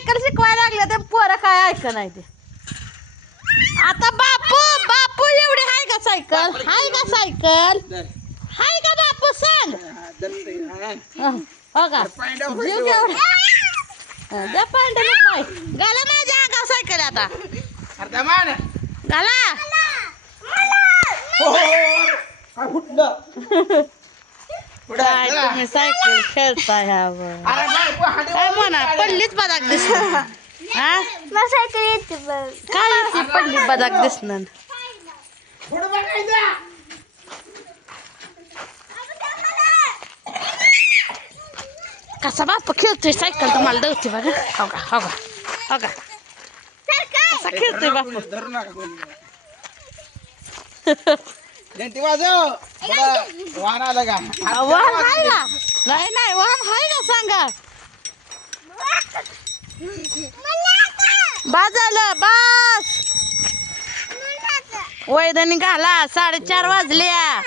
Cycle शिकवायला लागले ते पोरं काय ऐक नाही ते. आता बापू बापू एवढी हाय का सायकल? हाय का सायकल? हाय का बापू सांग. हो का जीव केवढा द्या पांढरे पाय घाला माझ्या अंगावर सायकल आता घाला. काय तुम्ही सायकल खेळताय काय म्हणा पडलीच बदाक दिसणार. हा सायकल येते काय येते पडली बदाक दिसणार. कसा बाप खेळतोय सायकल तुम्हाला दवते बघा. हो का हो का हो का कसा खेळतोय बाप. वाहन आलं का? वाहन आहे का? नाही नाही वाहन आहे का सांगा. बाजालं बस वैदनी घाला 4:30 वाजल्या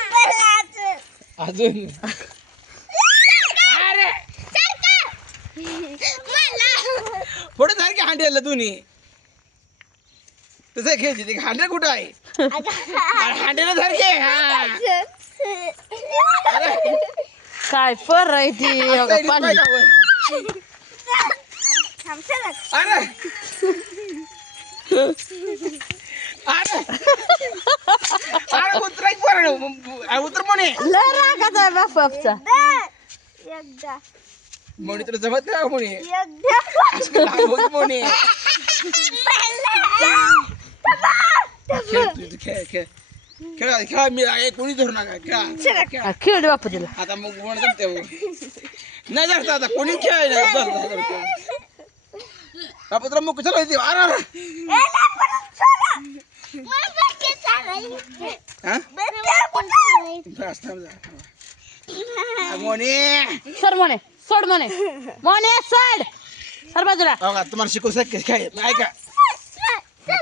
अजून पुढे सारखे हांड्याला दोन्ही तसं खेळते ते हांडे कुठं आहे हांड्याला सारखे काय पर आहे ती पाणी. अरे अरे अरे उतर म्हणे लय रागात आहे बापाचा. म्हणे तुला जमत नाही म्हणे म्हणे खेळ खेळ खेळा खेळा मी कोणी धरू नका खेळा खेळ बापू तिला. आता मग कोण जमते नाही जास्त आता कोणी खेळायला बापू तुला मग चला येते अरे सर म्हणे सोड म्हणे म्हणे सोड सर बाजूला. तुम्हाला शिकवू शकते काय ऐका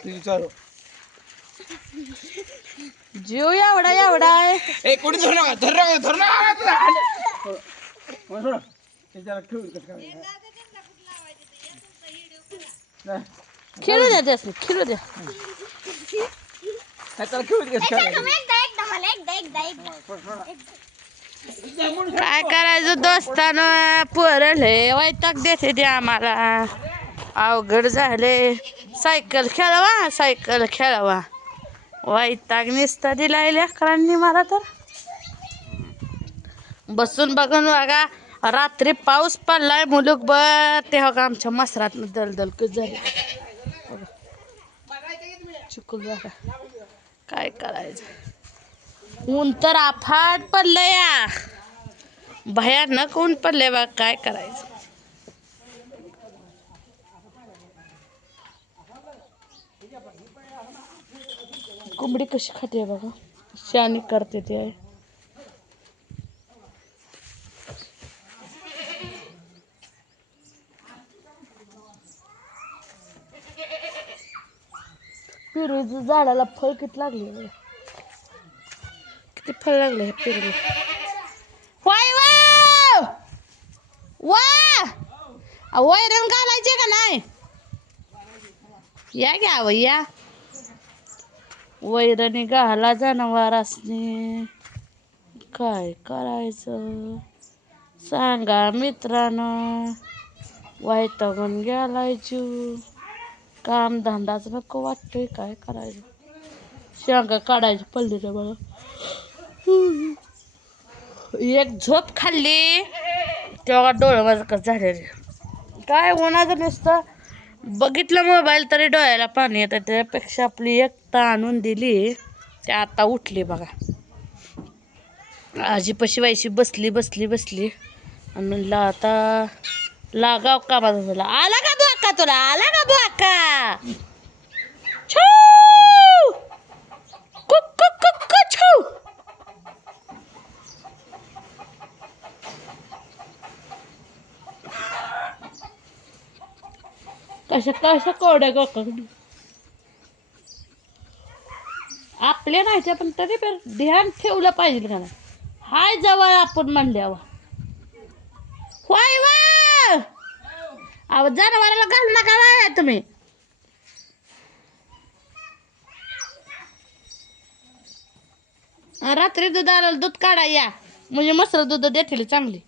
विचारू जीव एवढा एवढा आहे. कोणी धरू नका धरू नका खेळू द्या त्यास खेळू द्या. काय करायचं दोस्तानं पोरले वैताग देते ते आम्हाला. अवघड झाले सायकल खेळावा सायकल खेळावा वैताग निसता दिलाय लेकरांनी मला तर. बसून बघून बघा रात्री पाऊस पडलाय मुलुकभर ते हो का आमच्या मसरात दलदल कच झाली चिकूल बघा. काय करायचं ऊन तर अफाट पडलं या भयानक ऊन पडले बघ. काय करायचं कोंबडी कशी खाते बघा शानी करते ते आहे. पेरूच्या झाडाला फळ किती लागले बघा किती फळ लागले हे पेरू. होय वा वैरण घालायचे का नाही या घ्या या वैरणी घाला जनावरांनी. काय करायचं सांगा मित्रांनो. वैतागून गेलाय जीव काम धंदाच नको वाटतोय. काय करायचं शेंगा काढायची पडली रे बघा. एक झोप खाल्ली तेव्हा डोळे माझं कसं झालेले. काय उन्हाचं नुसतं बघितलं मोबाईल तरी डोळ्याला पाणी येतं. त्यापेक्षा आपली एक आणून दिली ते आता उठली बघा. आजीपाशी व्हायची बसली बसली बसली आणि म्हणलं आता लागाव कामाचा झाला. आला का बोका तुला आला का बोका छू कुक कुक कुक छू. कशा कशा कोड्या गोकाकडे आपल्या नाही पण तरी पण ध्यान ठेवलं पाहिजे का नाही. हाय जवळ आपण म्हणल्यावर होय वा अहो जनावराला घाल नका बाया तुम्ही. रात्री दूध आलं दूध काढा या म्हणजे मसर दूध देतील चांगली.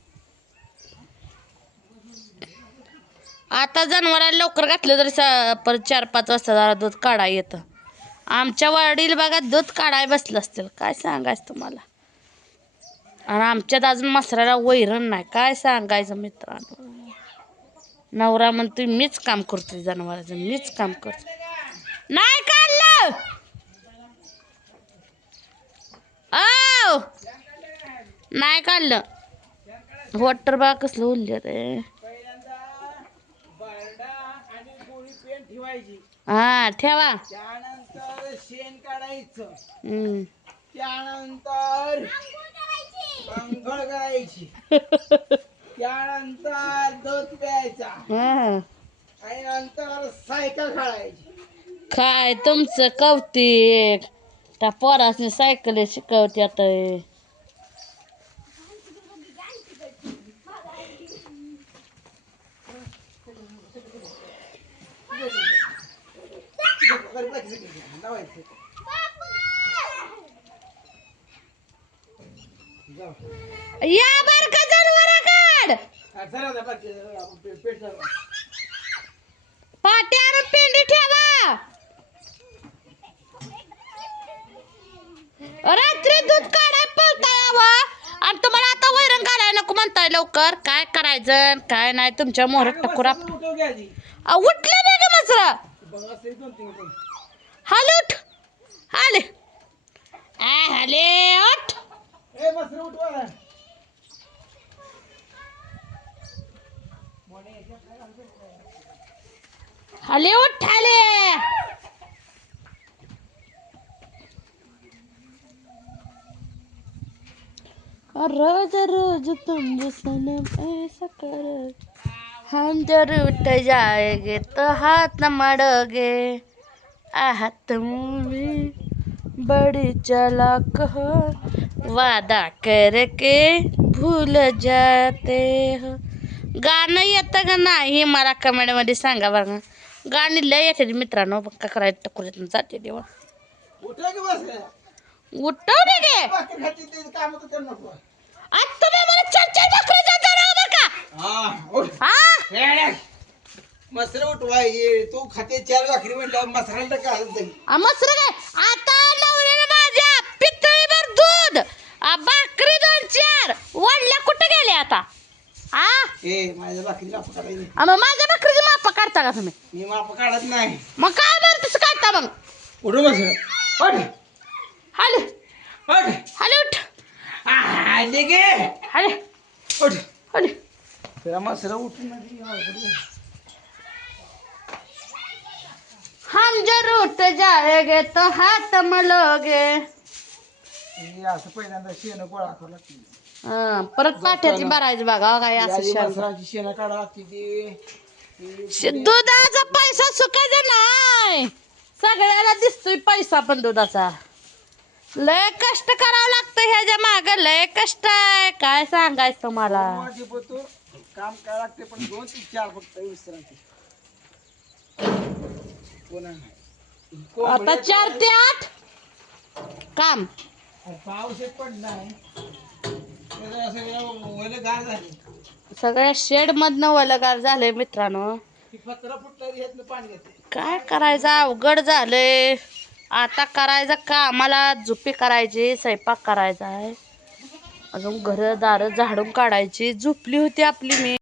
आता जनावराला लवकर घातलं तरी परत 4-5 वाजता जरा दूध काढा येतं. आमच्या वाडील बघा दूध काढाय बसलं असतील काय सांगायचं तुम्हाला. आणि आमच्यात अजून मसराला वैरण नाही काय सांगायचं मित्रांनो. नवरा म्हणतोय मीच काम करतोय जनावराचं मीच काम करतोय. नाही काढलं ओ नाही काढलं. वॉटर बा कसलं उरले रे. हा ठेवा. त्यानंतर शेण काढायचं. त्यानंतर अंघोळ करायची. त्यानंतर दूध प्यायचा. आणि नंतर सायकल खेळायची. काय तुमचं कौतिक. त्या पोरासने सायकल शिकवते आता. या बर का जनावराकडे पाट्यावर पेंडी ठेवा. रात्री दूध काढाय पळताय यावं आणि तुम्हाला आता वैरण घालायला नको म्हणताय लवकर. काय करायचं काय नाही तुमच्या मोहरात टकोर. उठले नाही का मसरा. हाले उठ हाले हाले उठ. हाले उठ हाले. रोज रोज तुम सनम ऐसा कर हम जब उठ जाएंगे तो हाथ मड़ोगे. आह तुम भी बड़ी चालाक हो वादा करके भूल जाते हो. गाणं येतं का नाही मला कमेंटमध्ये सांगा बघा. गाणी लय येते मित्रांनो. का करायचं टकुर जाते देवा. उठवले गे आता तुम्ही मला 4-4 बकरी बरं का. हा मसर उठवायचे. तू खाते 4 भाकरी म्हणल्यावर मसराला काय मसर काय आता नवऱ्याने माझ्या पितळीभर दूध भाकरी 2-4 वडल्या कुठे गेले आता. हा माझ्या भाकरी माप काढायची. मग माझ्या भाकरीची माप काढता का तुम्ही. मी माप काढत नाही. मग काय बरं तसं काढता मग. उठू मसर उठ. हाले उठ. हाले उठ आले गे. हाले उठ. हाले. तेरा मसर उठून हम जर उठ जाएंगे तो हाथ मलोगे. असं पहिल्यांदा शेण गोळा करावं लागते. परत पाठ्यातली भरायचं बघा काय असं. मसराची शेण काढा लागते ती. दुधाचा पैसा सुकायचा नाही. सगळ्याला दिसतोय पैसा पण दुधाचा. लय कष्ट करावं लागतं ह्याच्या माग लय कष्ट आहे काय सांगायचं तुम्हाला. काम काय लागते पण 2 ते 4 फक्त विश्रांती. आता 4 ते 8 काम. पाऊस पण नाही. गार झाली. सगळ्या शेड मधनं वलगार झालंय मित्रांनो. पत्र फुटलं पाणी घेते. काय करायचं अवघड झालंय. आता करायचं का आम्हाला झोपी करायची स्वयंपाक करायचा आहे. अजून घर दार झाडून काढायची. झोपली होती आपली मी.